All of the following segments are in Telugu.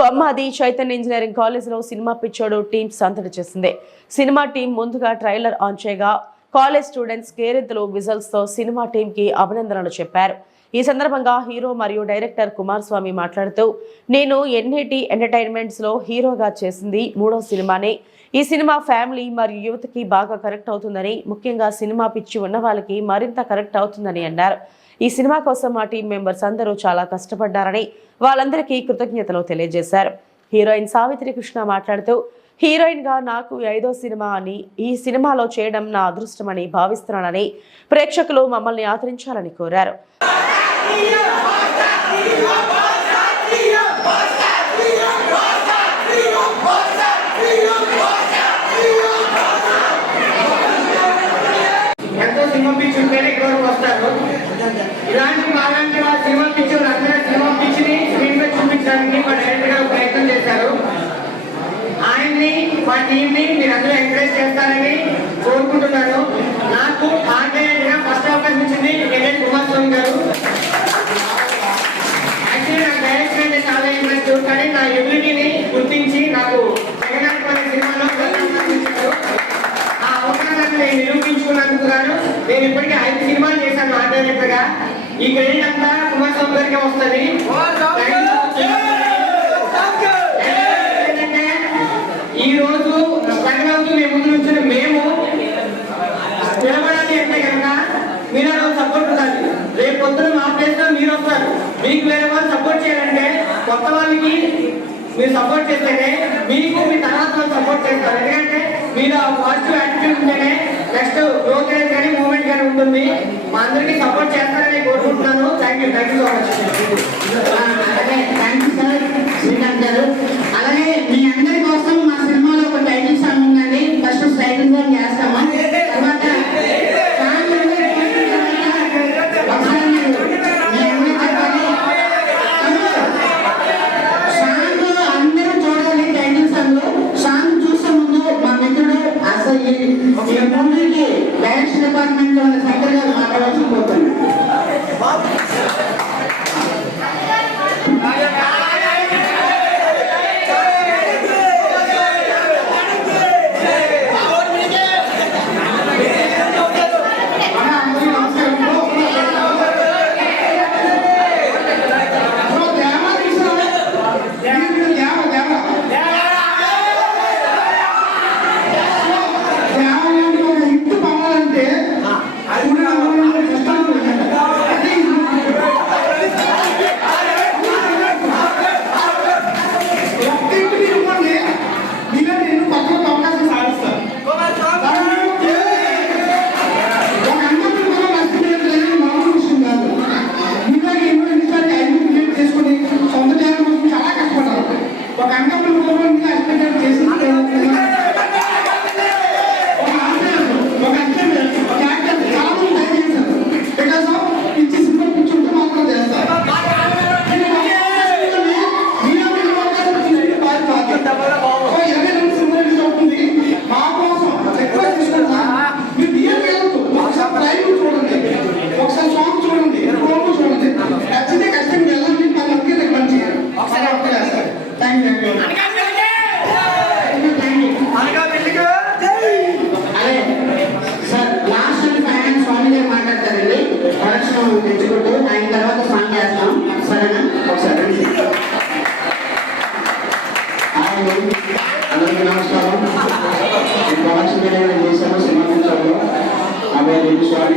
కొమ్మాది చైతన్య ఇంజనీరింగ్ కాలేజీలో సినిమా పిచ్చోడు టీం సందడి చేసింది. సినిమా టీం ముందుగా ట్రైలర్ ఆన్ చేయగా కాలేజ్ స్టూడెంట్స్ కేరింతలు విజల్స్తో సినిమా టీం కి అభినందనలు చెప్పారు. ఈ సందర్భంగా హీరో మరియు డైరెక్టర్ కుమార్ స్వామి మాట్లాడుతూ నేను ఎన్ఏటి ఎంటర్టైన్మెంట్స్లో హీరోగా చేసింది మూడో సినిమానే. ఈ సినిమా ఫ్యామిలీ మరియు యువతకి బాగా కనెక్ట్ అవుతుందని ముఖ్యంగా సినిమా పిచ్చి ఉన్న వాళ్ళకి మరింత కనెక్ట్ అవుతుందని అన్నారు. ఈ సినిమా కోసం మా టీం మెంబర్స్ అందరూ చాలా కష్టపడ్డారని వాళ్ళందరికీ కృతజ్ఞతలు తెలియజేశారు. హీరోయిన్ సావిత్రి కృష్ణ మాట్లాడుతూ హీరోయిన్గా నాకు ఐదో సినిమా అని ఈ సినిమాలో చేయడం నా అదృష్టమని భావిస్తున్నానని ప్రేక్షకులు మమ్మల్ని ఆదరించాలని కోరారు. ఎంతో సినిమా వస్తారు. ఇలాంటి సినిమా పిచ్చి అందరూ పిచ్చిని స్క్రీన్ మీద చూపించడానికి మా ప్రయత్నం చేశారు. ఎంకరేజ్ చేస్తారని కోరుకుంటున్నాను. నాకు ఆర్ట్ ఫస్ట్ అవకాశం ఇచ్చింది కుమార్ స్వామి గారు యాక్చువల్లీ నాకు డైరెక్టర్ అంటే చాలా ఇంట్రెస్ట్ కానీ నా ఎబిలిటీని గుర్తించి నాకు జగన్నాథ్ అనే సినిమాలో అవకాశం ఇచ్చారు ఆ అవకాశాన్ని నేను నిరూపించుకున్నందుకు గాను నేను ఇప్పటికే ఐదు సినిమాలు చేశాను ఆర్ట్ డైరెక్టర్గా ఈ క్రెడిట్ అంతా కుమార్ స్వామి గారికి వస్తుంది. ఈ రోజు అవుతూ మేము ముందు నుంచి మేము నిలబడాలి అంటే కనుక మీరు ఆ రోజు సపోర్ట్ ఉండాలి. రేపు పొద్దున మా ప్లేస్లో మీరు వస్తారు. మీకు వేరే వాళ్ళు సపోర్ట్ చేయాలంటే కొత్త వాళ్ళకి మీరు సపోర్ట్ చేస్తేనే మీకు మీ తర్వాత సపోర్ట్ చేస్తారు. ఎందుకంటే మీరు ఆ పాజిటివ్ యాటిట్యూడ్ ఉంటేనే నెక్స్ట్ గ్రోత్ అనేది కానీ మూమెంట్ కానీ ఉంటుంది. మా అందరికీ సపోర్ట్ చేస్తారని కోరుకుంటున్నాను. Thank you thank you so much అదే thank you sir Srikanth garu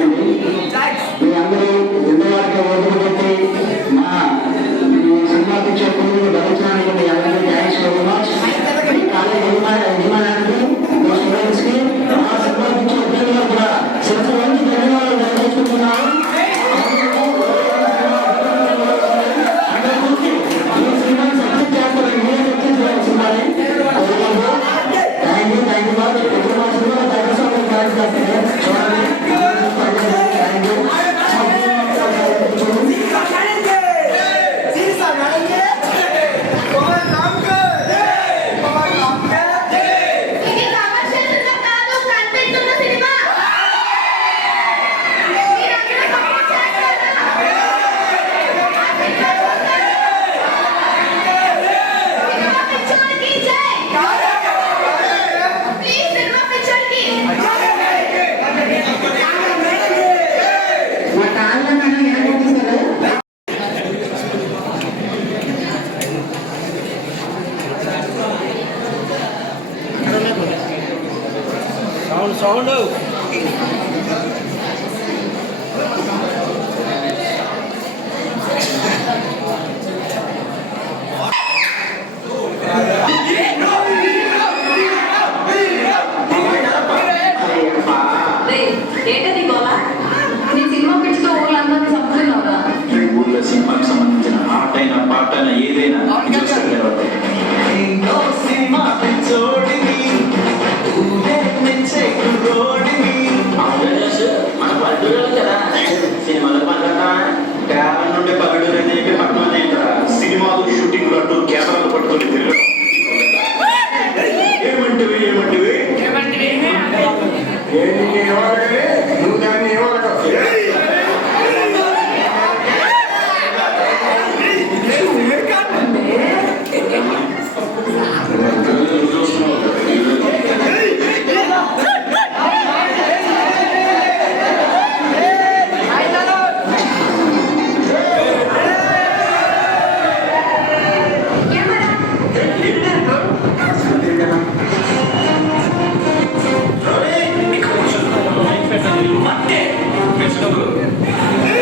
Thanks. 待って。打ち飛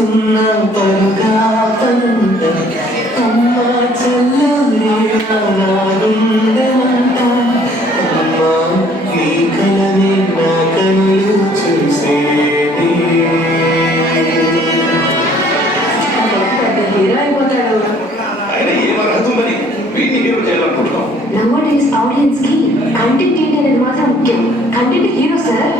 వస్తున్న పరుగా పంట అమ్మ చెల్లెలిగా నానుండెనంట అమ్మ నీ కలనే నా కళ్ళు చూసేది నవడేస్ ఆడియన్స్కి కంటెంట్ ఏంటి అనేది మాత్రం ముఖ్యం. Content hero sir.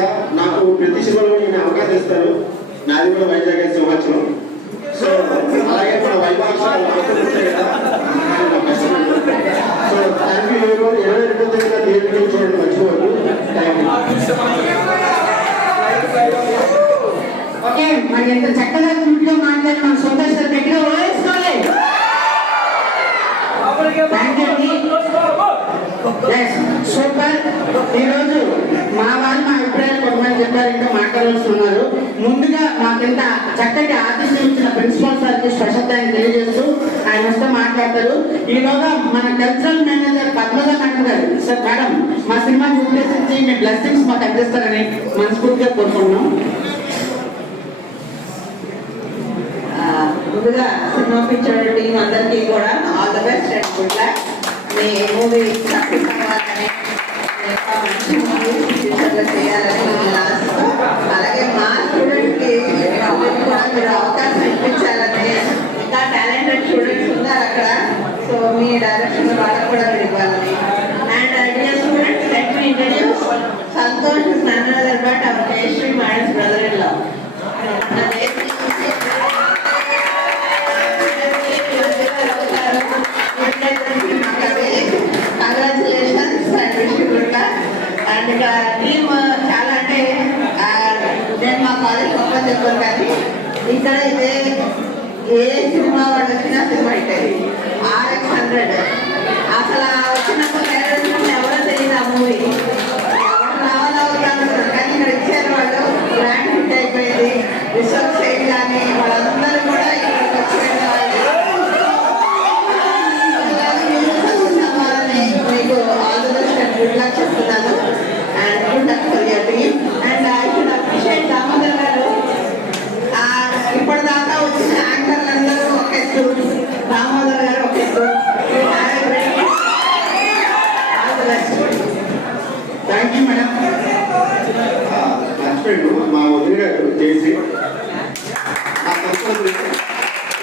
పుల్లెత్ నాకు ప్రతి సినిమాలో నేను అవకాశం ఇస్తాను. నాది కూడా వైజాగ్ సింహాచలం. సో అలాగే మన వైభాగ్ సో థ్యాంక్ యూ ఇరవై రెండు తేదీన థియేటర్కి చూడండి మర్చిపోవద్దు. థ్యాంక్ యూ ఓకే మరి ఎంత చక్కగా క్యూట్గా మాట్లాడి మన సంతోష్ గారు గట్టిగా ఓవేసుకోవాలి థ్యాంక్ యూ అండి Yes, సూపర్ ఈరోజు మా వాళ్ళు మా అభిప్రాయాలు కొంతమంది చెప్పారు ఇంకా మాట్లాడాల్స్తున్నారు ముందుగా మాకింత చక్కటి ఆతిథ్యం ఇచ్చిన ప్రిన్సిపల్ సార్కి స్పెషల్ థ్యాంక్ తెలియజేస్తూ ఆయన వస్తే మాట్లాడతారు. ఈలోగా మన cultural manager Padmaja madam garu. Sir madam మా సినిమా ఉద్దేశించి మీ బ్లెస్సింగ్స్ మాకు అందిస్తారని మనస్ఫూర్తిగా కోరుకుంటున్నాం. ముందుగా సినిమా పిక్చర్ టీం అందరికీ కూడా all the best and good luck. Me movie చేయాలని అలాగే మా స్టూడెంట్కి అందరికీ కూడా మీరు అవకాశం ఇప్పించాలని ఇంకా టాలెంటెడ్ స్టూడెంట్స్ ఉన్నారు అక్కడ. సో మీ డైరెక్షన్ వాళ్ళకు కూడా మీరు ఇవ్వాలని అండ్ అడిగిన students let me introduce Santosh is none other but our Keshri madam's brother in law congratulations and wish good and ఇక టీమ్ చాలా అంటే uh, నేను మా కాలేజ్ గొప్ప చెప్పాను కానీ ఇక్కడ ఇదే ఏ సినిమా వాళ్ళు వచ్చినా సినిమా హిట్ ఆర్ఎక్స్ హండ్రెడ్ అసలు వచ్చినప్పుడు కేరళ ఎవరో తెలియదు ఆ మూవీ రావాలవుతాను కానీ ఇక్కడ ఇచ్చారు వాళ్ళు. బ్రాండ్ హిట్ అయిపోయింది. రిసర్చ్ సైడ్ కానీ వాళ్ళందరూ కూడా ఇక్కడికి వచ్చి వెళ్ళేవాళ్ళు మీకు all the best and good luck చెప్తున్నాను and good luck for your team చేసి ఆ సంతోషం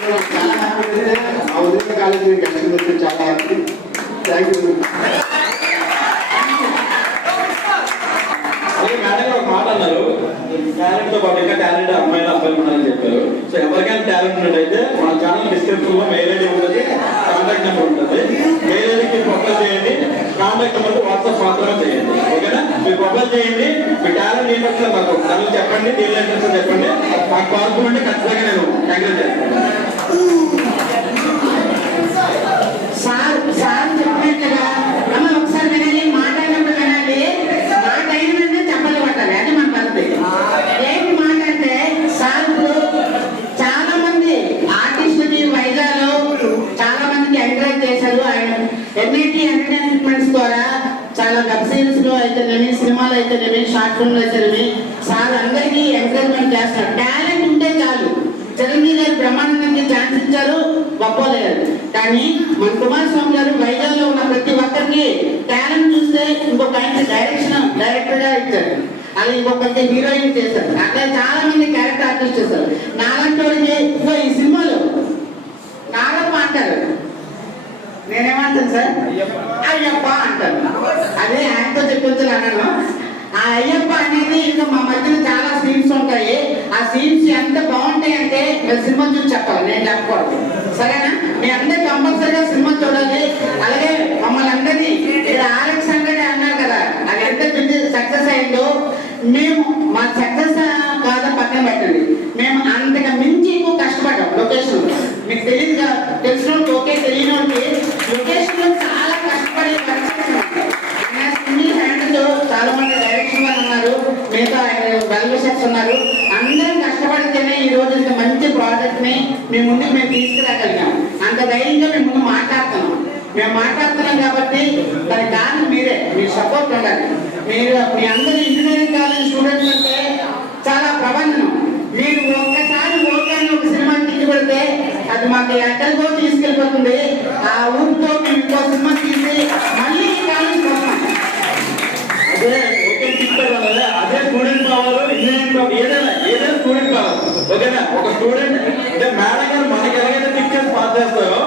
నేను చాలా హ్యాపీ అయితే ఆ ఉదయం కాలేజీ కష్టం వచ్చి చాలా హ్యాపీ థ్యాంక్ యూ అలాగే మేడం గారు మాట అన్నారు. టాలెంట్తో పాటు ఇంకా టాలెంట్ అమ్మాయిలు అబ్బాయిలు ఉన్నారని చెప్పారు. సో ఎవరికైనా టాలెంట్ ఉన్నట్టయితే మన ఛానల్ డిస్క్రిప్షన్లో మెయిల్ ఐడి ఉంటుంది కాంటాక్ట్ నెంబర్ ఉంటుంది. మెయిల్ ఐడికి ప్రొఫైల్ చేయండి కాంటాక్ట్ నెంబర్ వాట్సాప్ మాత్రమే చేయండి. ఓకేనా? మీరు ప్రొఫైల్ చేయండి మీ టాలెంట్ ఏంటంటే మాకు దానిలో చెప్పండి దేని చెప్పండి. మాకు పాల్గొని ఉంటే ఖచ్చితంగా నేను ఎంకరేజ్ చేస్తాను. అయితేనేమి సినిమాలు అయితేనేమి షార్ట్ ఫిల్మ్లు అయితేనేమి సార్ అందరికీ ఎంకరేజ్మెంట్ చేస్తారు. టాలెంట్ ఉంటే చాలు. చిరంజీవి గారు బ్రహ్మానందానికి ఛాన్స్ ఇచ్చారు గొప్పలేరు కానీ మన కుమారస్వామి గారు వైజాగ్లో ఉన్న ప్రతి ఒక్కరికి టాలెంట్ చూస్తే ఇంకొక ఆయన డైరెక్షన్ డైరెక్టర్గా ఇచ్చారు. అది ఇంకొకరికి హీరోయిన్ చేశారు. అట్లా చాలా మంది క్యారెక్టర్ ఆర్టిస్ట్ చేస్తారు నాలంటి వాడికి ఈ సినిమాలో. నాగప్ప అంటారు. నేనేమంటాను సార్? అయ్యప్ప అంటాను. అదే ఆయనతో చెప్పొచ్చు అన్నాను. ఆ అయ్యప్ప అనేది ఇంకా మా మధ్యన చాలా సీన్స్ ఉంటాయి. ఆ సీన్స్ ఎంత బాగుంటాయి అంటే మీరు సినిమా చూసి చెప్పాలి నేను చెప్పకూడదు. సరేనా? మీ అందరూ కంపల్సరీగా సినిమా చూడాలి. అలాగే మమ్మల్ని అందరినీ ఇక్కడ ఆర్ఎక్స్ హండ్రెడ్ అన్నారు కదా అది ఎంత సక్సెస్ అయిందో మేము మా సక్సెస్ కాదా పక్కన పెట్టండి. మేము అంతగా మించి ఎక్కువ కష్టపడ్డాం లొకేషన్ మీకు తెలియదు కదా, తెలిసిన ఓకే తెలియని వాళ్ళకి లొకేషన్ చాలా కష్టపడి వర్క్ సింగిల్ చాలా మంది డైరెక్షన్ వాళ్ళు ఉన్నారు మిగతా వెల్ ఉన్నారు. అందరం కష్టపడితేనే ఈ రోజు ఇంత మంచి ప్రాజెక్ట్ని మీ ముందుకు మేము తీసుకురాగలిగాం. అంత ధైర్యంగా మేము ముందు మాట్లాడుతున్నాం. మేము మాట్లాడుతున్నాం కాబట్టి దాని కారణం మీరే మీ సపోర్ట్ ఉండాలి. మీరు మీ అందరూ ఇంజనీరింగ్ కాలేజ్ స్టూడెంట్స్ అంటే చాలా ప్రబంధనం. మీరు ఒక ఓకే అని ఒక సినిమా టిక్కి పెడితే అది మాకు ఎక్కడికో తీసుకెళ్ళిపోతుంది ఆ ఊరితో ఇంకో సినిమా తీసి మళ్ళీ ఈ కాలేజ్ అదే ఓకే తీసుకెళ్ళాలి కదా, అదే స్టూడెంట్ కావాలి ఇంజనీరింగ్ కావాలి ఏదైనా ఏదైనా స్టూడెంట్ కావాలి ఓకేనా? ఒక స్టూడెంట్ అంటే మేడం గారు మనకి ఎలాగైతే పిక్చర్స్ పాస్ చేస్తారో